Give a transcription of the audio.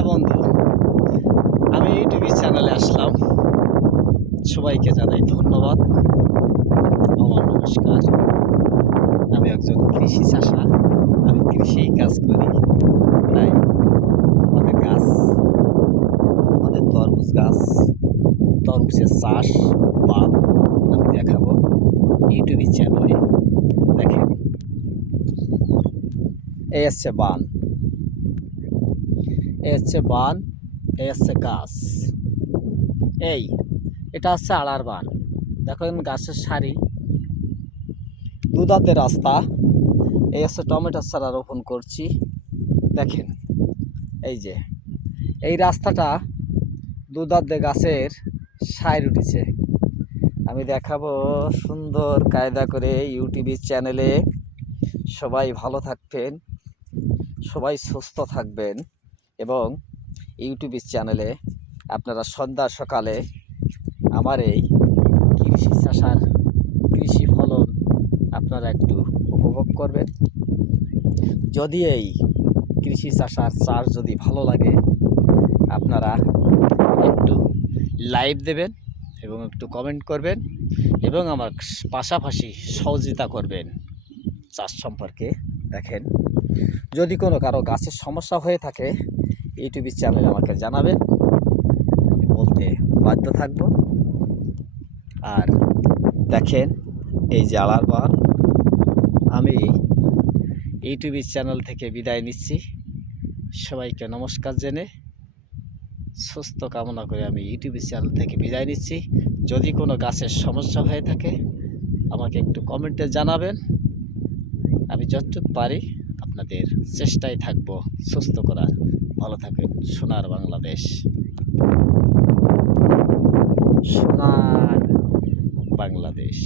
হ্যাঁ বন্ধু, আমি ইউটিউব চ্যানেলে আসলাম। সবাইকে জানাই ধন্যবাদ। আমার নমস্কার। আমি একজন কৃষি চাষা। আমি কৃষি কাজ করি। তাই আমাদের গাছ, আমাদের তরমুজ গাছ, তরমুজের চাষ বাদ আমি দেখাবো ইউটিউব চ্যানেলে। দেখেন, এই হচ্ছে বান, এই হচ্ছে বান, এই হচ্ছে গাছ। এটা হচ্ছে আড়ার বান। দেখেন গাছের সারি, দুধাতে রাস্তা। এই হচ্ছে টমেটোর চারা রোপণ করছি। দেখেন, এই যে এই রাস্তাটা দুধাতে গাছের সাইড উঠেছে। আমি দেখাবো সুন্দর কায়দা করে ইউটিউব চ্যানেলে। সবাই ভালো থাকবেন, সবাই সুস্থ থাকবেন এবং ইউটিউব চ্যানেলে আপনারা সন্ধ্যা সকালে আমার এই কৃষি চাষার কৃষি ফলন আপনারা একটু উপভোগ করবেন। যদি এই কৃষি চাষার চাষ যদি ভালো লাগে, আপনারা একটু লাইক দেবেন এবং একটু কমেন্ট করবেন এবং আমার পাশাপাশি সহযোগিতা করবেন চাষ সম্পর্কে। দেখেন, যদি কোনো কারো গাছের সমস্যা হয়ে থাকে ইউটিউব চ্যানেলে আমাকে জানাবেন, আমি বলতে বাধ্য থাকব। আর দেখেন, এই যে আলার বান, আমি ইউটিউব চ্যানেল থেকে বিদায় নিচ্ছি। সবাইকে নমস্কার জেনে সুস্থ কামনা করে আমি ইউটিউব চ্যানেল থেকে বিদায় নিচ্ছি। যদি কোনো গাছের সমস্যা হয়ে থাকে আমাকে একটু কমেন্টে জানাবেন। আমি যতটুকু পারি আপনাদের চেষ্টায় থাকব সুস্থ করার। ভালো থাকবেন। সোনার বাংলাদেশ, সোনার বাংলাদেশ।